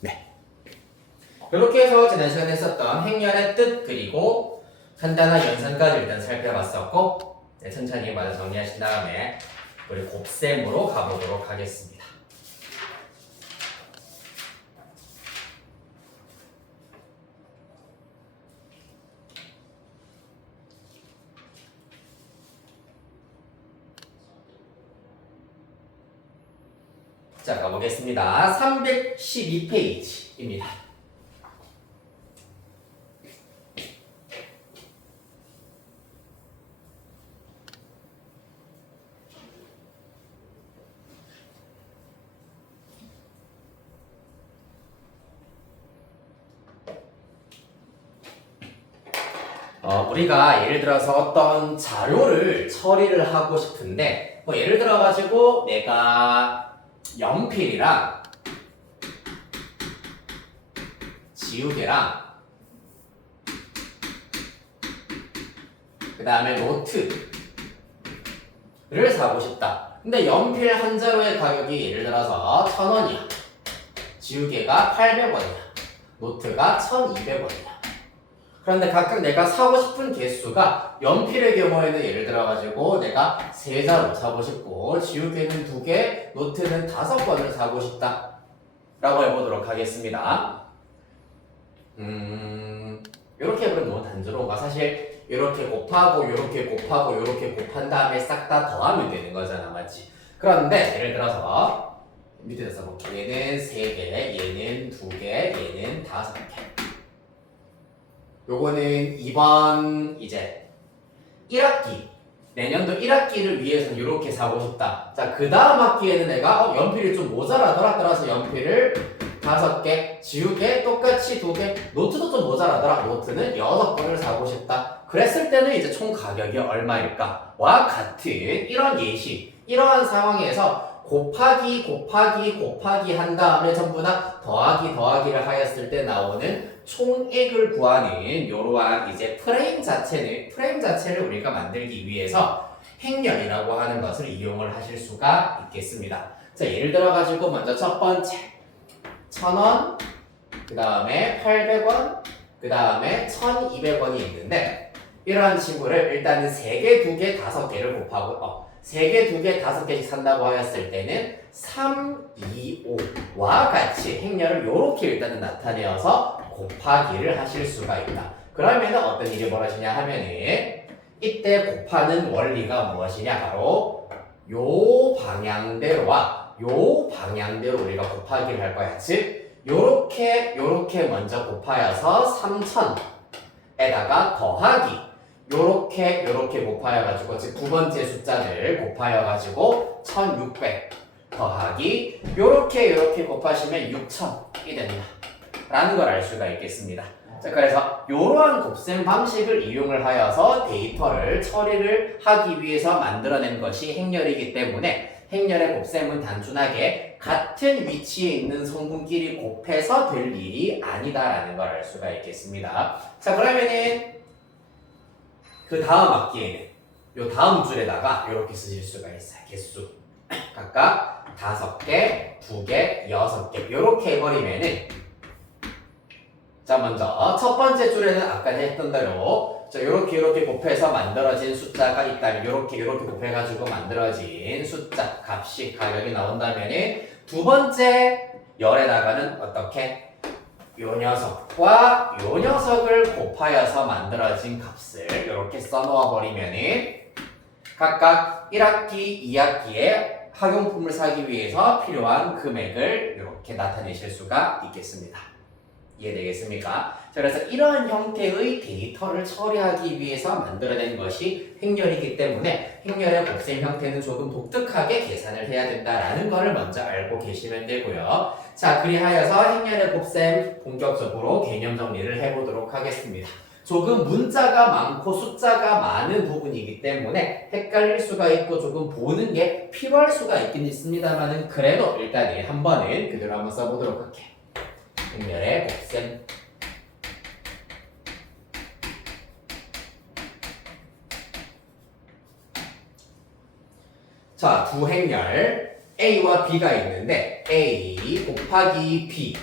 네. 이렇게 해서 지난 시간에 했었던 행렬의 뜻 그리고 간단한 연산까지 일단 살펴봤었고 네, 천천히 마저 정리하신 다음에 우리 곱셈으로 가보도록 하겠습니다. 자, 가보겠습니다. 312페이지입니다. 우리가 예를 들어서 어떤 자료를 처리를 하고 싶은데 뭐 예를 들어 가지고 내가 연필이랑 지우개랑 그 다음에 노트를 사고 싶다. 근데 연필 한 자루의 가격이 예를 들어서 1,000원이야. 지우개가 800원이야. 노트가 1,200원이야. 그런데 각각 내가 사고 싶은 개수가 연필의 경우에는 예를 들어가지고 내가 3자루 사고 싶고 지우개는 2개, 노트는 5권을 사고 싶다 라고 해보도록 하겠습니다. 이렇게 해보면 너무 단조로운가? 사실 이렇게 곱하고 이렇게 곱하고 이렇게 곱한 다음에 싹 다 더하면 되는 거잖아, 맞지? 그런데 예를 들어서 밑에서 써볼게. 얘는 3개, 얘는 2개, 얘는 5개. 요거는 이번 이제 1학기 내년도 1학기를 위해서는 이렇게 사고 싶다. 자, 그 다음 학기에는 내가 연필이 좀 모자라더라. 따라서 연필을 5개, 지우개 똑같이 2개, 노트도 좀 모자라더라. 노트는 6권을 사고 싶다. 그랬을 때는 이제 총 가격이 얼마일까? 와 같은 이런 예시, 이러한 상황에서 곱하기 한 다음에 전부 다 더하기를 하였을 때 나오는 총액을 구하는 이러한 이제 프레임 자체를 우리가 만들기 위해서 행렬이라고 하는 것을 이용을 하실 수가 있겠습니다. 자, 예를 들어 가지고 먼저 첫 번째 1,000원, 그 다음에 800원, 그 다음에 1,200원이 있는데 이러한 친구를 일단은 3개, 2개, 5개를 곱하고 3개, 2개, 5개씩 산다고 하였을 때는 3, 2, 5와 같이 행렬을 이렇게 일단은 나타내어서 곱하기를 하실 수가 있다. 그러면 어떤 일이 벌어지냐 하면은 이때 곱하는 원리가 무엇이냐? 바로 요 방향대로와 요 방향대로 우리가 곱하기를 할 거야. 즉 요렇게 먼저 곱하여서 3,000에다가 더하기 요렇게 곱하여 가지고 즉 두 번째 숫자를 곱하여 가지고 1,600 더하기 요렇게 곱하시면 6,000이 됩니다. 라는 걸 알 수가 있겠습니다. 자, 그래서 이러한 곱셈 방식을 이용을 하여서 데이터를 처리를 하기 위해서 만들어낸 것이 행렬이기 때문에 행렬의 곱셈은 단순하게 같은 위치에 있는 성분끼리 곱해서 될 일이 아니다라는 걸 알 수가 있겠습니다. 자, 그러면은 그 다음 학기에는 요 다음 줄에다가 이렇게 쓰실 수가 있어요. 개수 각각 5개, 2개, 6개 이렇게 해버리면은 자, 먼저 첫 번째 줄에는 아까 했던 대로 자, 요렇게 곱해서 만들어진 숫자가 있다면 요렇게 곱해가지고 만들어진 숫자 값이 가격이 나온다면은 두 번째 열에다가는 어떻게 요 녀석과 요 녀석을 곱하여서 만들어진 값을 이렇게 써놓아 버리면은 각각 1학기, 2학기에 학용품을 사기 위해서 필요한 금액을 이렇게 나타내실 수가 있겠습니다. 이해되겠습니까? 자, 그래서 이러한 형태의 데이터를 처리하기 위해서 만들어낸 것이 행렬이기 때문에 행렬의 곱셈 형태는 조금 독특하게 계산을 해야 된다라는 것을 먼저 알고 계시면 되고요. 자, 그리하여서 행렬의 곱셈 본격적으로 개념 정리를 해보도록 하겠습니다. 조금 문자가 많고 숫자가 많은 부분이기 때문에 헷갈릴 수가 있고 조금 보는 게 필요할 수가 있긴 있습니다만은 그래도 일단 한 번은 그대로 한번 써보도록 할게요. 행렬의 곱셈 자, 두 행렬 A와 B가 있는데 A 곱하기 B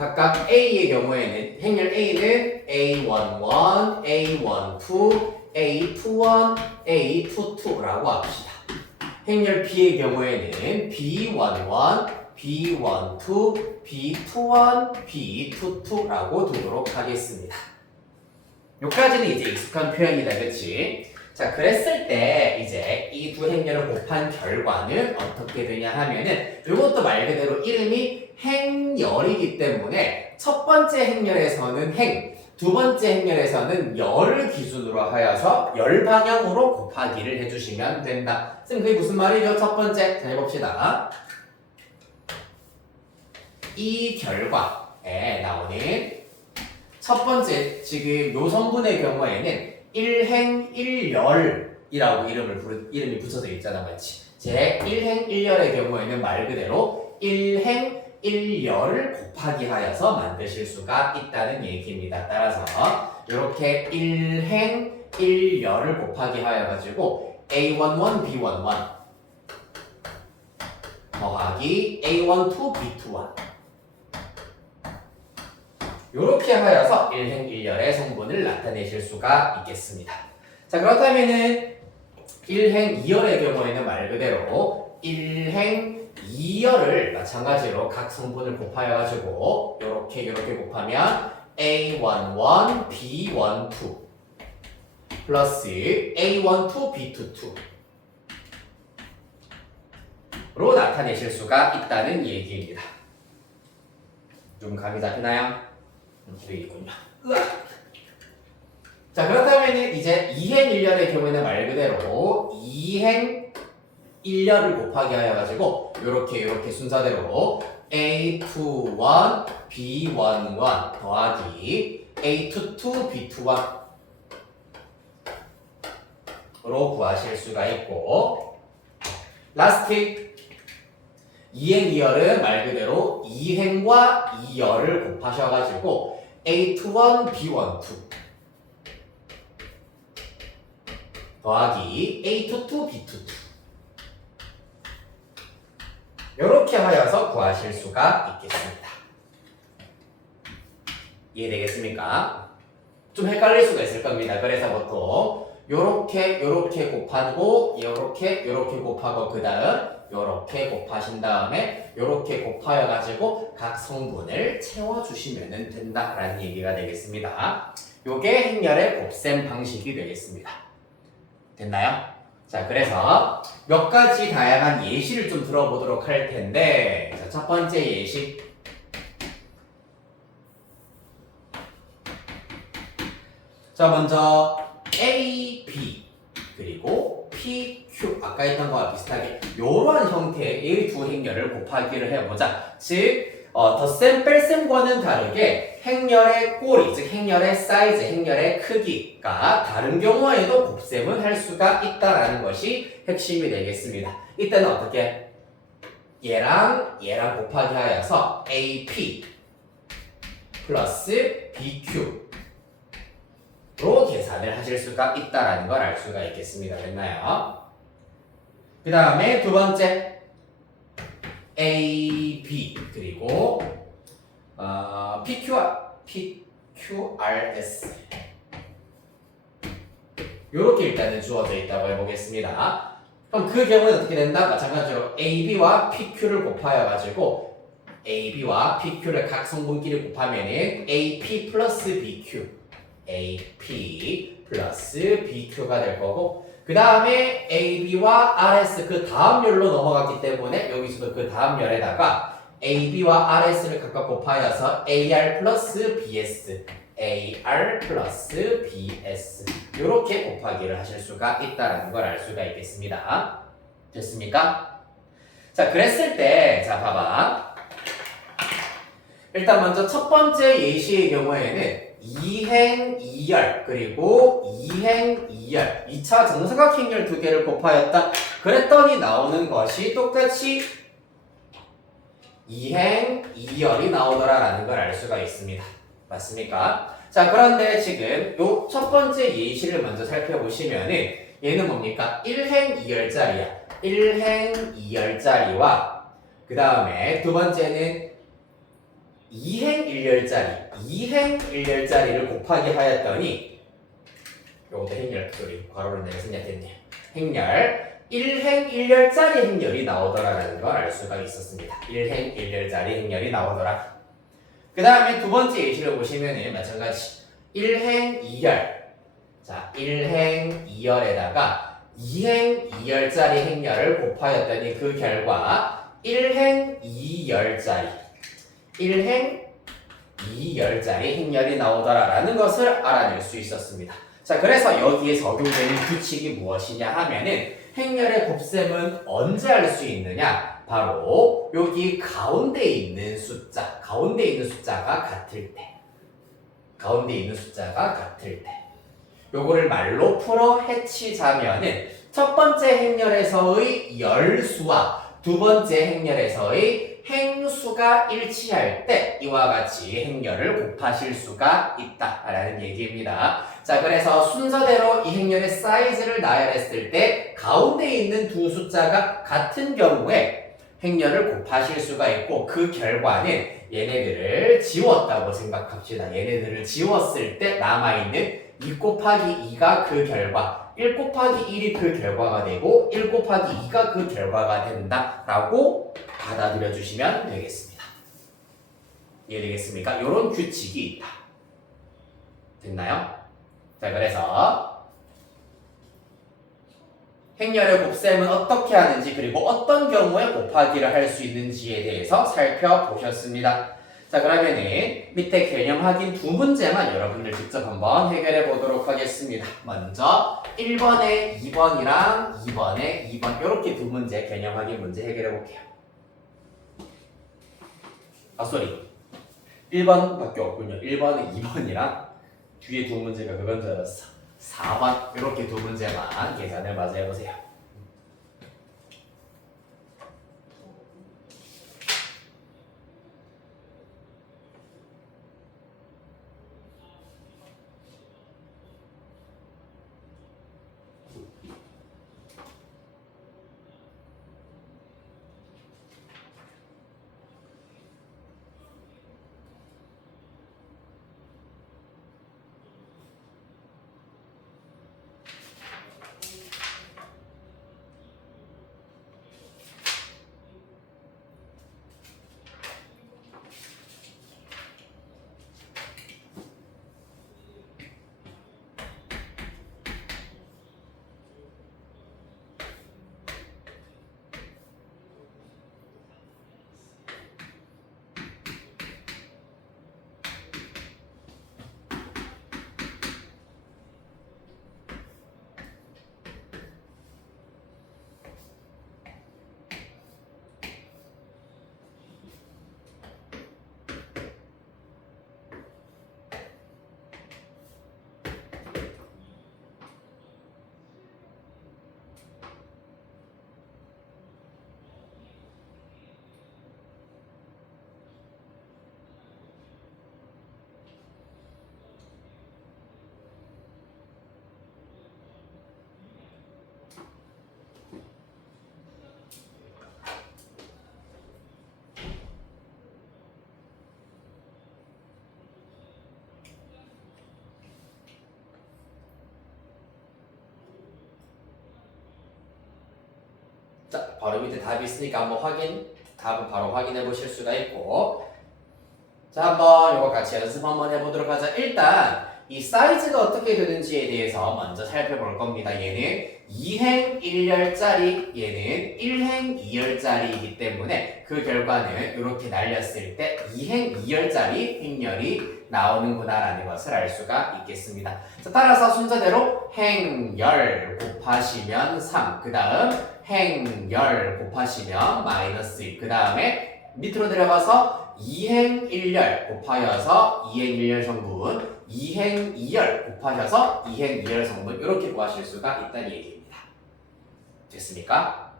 각각 A의 경우에는 행렬 A는 A11, A12, A21, A22라고 합시다. 행렬 B의 경우에는 B11, B12, B21, B22라고 두도록 하겠습니다. 여기까지는 이제 익숙한 표현이다, 그치? 자, 그랬을 때 이제 이 두 행렬을 곱한 결과는 어떻게 되냐 하면은 이것도 말 그대로 이름이 행열이기 때문에 첫 번째 행렬에서는 행, 두 번째 행렬에서는 열을 기준으로 하여서 열 방향으로 곱하기를 해주시면 된다. 선생님 그게 무슨 말이죠? 첫 번째, 자 해봅시다. 이 결과에 나오는 첫 번째, 지금 요 성분의 경우에는 1행 1열이라고 이름이 붙여져 있잖아, 맞지? 제 1행 1열의 경우에는 말 그대로 1행 1열을 곱하기 하여서 만드실 수가 있다는 얘기입니다. 따라서 이렇게 1행 1열을 곱하기 하여 가지고 A11, B11 더하기 A12, B21 이렇게 하여서 1행 1열의 성분을 나타내실 수가 있겠습니다. 자, 그렇다면은 1행 2열의 경우에는 말 그대로 1행 2열을 마찬가지로 각 성분을 곱하여 가지고 이렇게 곱하면 A11, B12 플러스 A12, B22로 나타내실 수가 있다는 얘기입니다. 좀 감이 잡히나요? 되게 있군요. 자, 그렇다면 이제 2행 1열의 경우에는 말 그대로 2행 1열을 곱하기 하여 가지고 이렇게 순서대로 A21, B11 더하기 A22, B21 로 구하실 수가 있고 라스트 2행 2열은 말 그대로 2행과 2열을 곱하셔가지고 A21, B12 더하기 A22, B22 이렇게 하여서 구하실 수가 있겠습니다. 이해되겠습니까? 좀 헷갈릴 수가 있을 겁니다. 그래서 보통 요렇게 곱하고 요렇게 곱하고 그 다음 요렇게 곱하신 다음에 요렇게 곱하여 가지고 각 성분을 채워주시면 된다라는 얘기가 되겠습니다. 요게 행렬의 곱셈 방식이 되겠습니다. 됐나요? 자, 그래서 몇 가지 다양한 예시를 좀 들어보도록 할 텐데, 자, 첫 번째 예시. 자, 먼저 A, B 그리고 P, Q 아까 했던 거와 비슷하게 이러한 형태의 이 두 행렬을 곱하기를 해보자. 즉 덧셈 뺄셈과는 다르게 행렬의 꼬리, 즉 행렬의 사이즈, 행렬의 크기가 다른 경우에도 곱셈은 할 수가 있다라는 것이 핵심이 되겠습니다. 이때는 어떻게? 얘랑 곱하기 하여서 AP 플러스 BQ 로 계산을 하실 수가 있다라는 걸 알 수가 있겠습니다. 됐나요? 그 다음에 두 번째 A, B 그리고 PQRS 이렇게 일단은 주어져 있다고 해보겠습니다. 그럼 그 경우는 어떻게 된다? 마찬가지로 AB와 PQ를 곱하여 가지고 AB와 PQ를 각 성분끼리 곱하면은 AP 플러스 BQ AP 플러스 BQ가 될 거고 그 다음에 AB와 RS 그 다음 열로 넘어갔기 때문에 여기서도 그 다음 열에다가 AB와 RS를 각각 곱하여서 AR 플러스 BS AR 플러스 BS 이렇게 곱하기를 하실 수가 있다는 걸 알 수가 있겠습니다. 됐습니까? 자, 그랬을 때 자 봐봐. 일단 먼저 첫 번째 예시의 경우에는 2행 2열 그리고 2행 2열 2차 정사각행렬 두 개를 곱하였다. 그랬더니 나오는 것이 똑같이 2행 2열이 나오더라라는 걸 알 수가 있습니다. 맞습니까? 자, 그런데 지금 요 첫 번째 예시를 먼저 살펴보시면은 얘는 뭡니까? 1행 2열짜리야. 1행 2열짜리와 그 다음에 두 번째는 2행 1열짜리를 곱하기 하였더니 요것도 행렬 소리 괄호를 내가 생략했네요. 행렬 1행 1열짜리 행렬이 나오더라라는 걸 알 수가 있었습니다. 1행 1열짜리 행렬이 나오더라. 그 다음에 두 번째 예시를 보시면은 마찬가지 1행 2열. 자, 1행 2열에다가 2행 2열짜리 행렬을 곱하였더니 그 결과 1행 2열짜리 1행 2열짜리 행렬이 나오더라라는 것을 알아낼 수 있었습니다. 자, 그래서 여기에 적용되는 규칙이 무엇이냐 하면은 행렬의 곱셈은 언제 할 수 있느냐? 바로 여기 가운데 있는 숫자가 같을 때. 요거를 말로 풀어 해치자면은 첫 번째 행렬에서의 열수와 두 번째 행렬에서의 행수가 일치할 때 이와 같이 행렬을 곱하실 수가 있다라는 얘기입니다. 자, 그래서 순서대로 이 행렬의 사이즈를 나열했을 때 가운데 있는 두 숫자가 같은 경우에 행렬을 곱하실 수가 있고 그 결과는 얘네들을 지웠다고 생각합시다. 얘네들을 지웠을 때 남아있는 2 곱하기 2가 그 결과 1 곱하기 1이 그 결과가 되고 1 곱하기 2가 그 결과가 된다라고 받아들여 주시면 되겠습니다. 이해되겠습니까? 이런 규칙이 있다. 됐나요? 자, 그래서 행렬의 곱셈은 어떻게 하는지 그리고 어떤 경우에 곱하기를 할 수 있는지에 대해서 살펴보셨습니다. 자, 그러면은 밑에 개념 확인 두 문제만 여러분들 직접 한번 해결해 보도록 하겠습니다. 먼저 1번에 2번이랑 2번에 2번 이렇게 두 문제 개념 확인 문제 해결해 볼게요. 쏘리 1번밖에 없군요. 1번에 2번이랑 뒤에 두 문제가 그건 줄 알았어. 4번 이렇게 두 문제만 계산을 마저 해보세요. 자, 바로 밑에 답이 있으니까 한번 답은 바로 확인해 보실 수가 있고, 자, 한번 이거 같이 연습 한번 해보도록 하자. 일단 이 사이즈가 어떻게 되는지에 대해서 먼저 살펴볼 겁니다. 얘는 2행 1열짜리, 얘는 1행 2열짜리이기 때문에 그 결과는 이렇게 날렸을 때 2행 2열짜리 행렬이 나오는구나라는 것을 알 수가 있겠습니다. 자, 따라서 순서대로 행열 곱하시면 3, 그 다음 행열 곱하시면 마이너스 1, 그 다음에 밑으로 내려가서 2행 1열 곱하여서 2행 1열 성분, 2행 2열 곱하셔서 2행 2열 성분 이렇게 구하실 수가 있다는 얘기입니다. 됐습니까?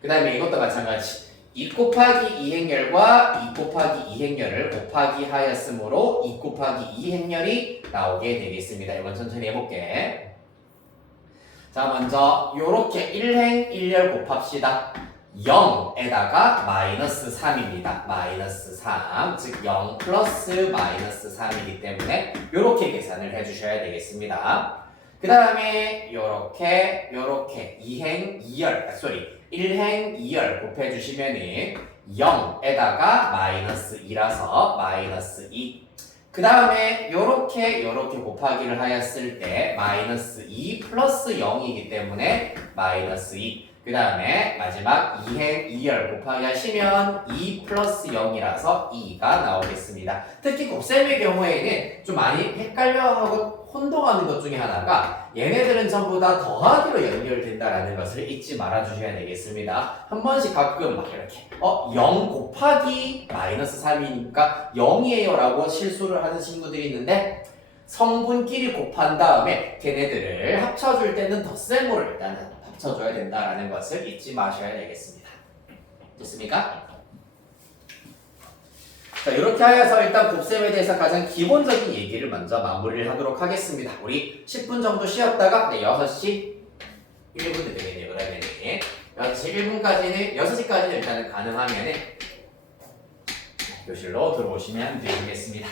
그 다음에 이것도 마찬가지 2 곱하기 2행열과 2 곱하기 2행열을 곱하기 하였으므로 2 곱하기 2행열이 나오게 되겠습니다. 이건 천천히 해볼게. 자, 먼저 요렇게 1행 1열 곱합시다. 0에다가 마이너스 3입니다. 마이너스 3, 즉 0 플러스 마이너스 3이기 때문에 이렇게 계산을 해주셔야 되겠습니다. 그 다음에 요렇게 1행 2열 곱해주시면은 0에다가 마이너스 2라서 마이너스 2. 그 다음에 요렇게 곱하기를 하였을 때 마이너스 2 플러스 0이기 때문에 마이너스 2. 그 다음에 마지막 2행 2열 곱하기 하시면 2 플러스 0이라서 2가 나오겠습니다. 특히 곱셈의 경우에는 좀 많이 헷갈려하고 혼동하는 것 중에 하나가 얘네들은 전부 다 더하기로 연결된다라는 것을 잊지 말아주셔야 되겠습니다. 한 번씩 가끔 막 이렇게 0 곱하기 마이너스 3이니까 0이에요 라고 실수를 하는 친구들이 있는데 성분끼리 곱한 다음에 걔네들을 합쳐줄 때는 덧셈으로 일단 합쳐줘야 된다라는 것을 잊지 마셔야 되겠습니다. 됐습니까? 자, 이렇게 하여서 일단 곱셈에 대해서 가장 기본적인 얘기를 먼저 마무리를 하도록 하겠습니다. 우리 10분 정도 쉬었다가 6시 1분이 되겠네요. 그러면 6시 1분까지는 6시까지는 일단은 가능하면은 교실로 들어오시면 되겠습니다.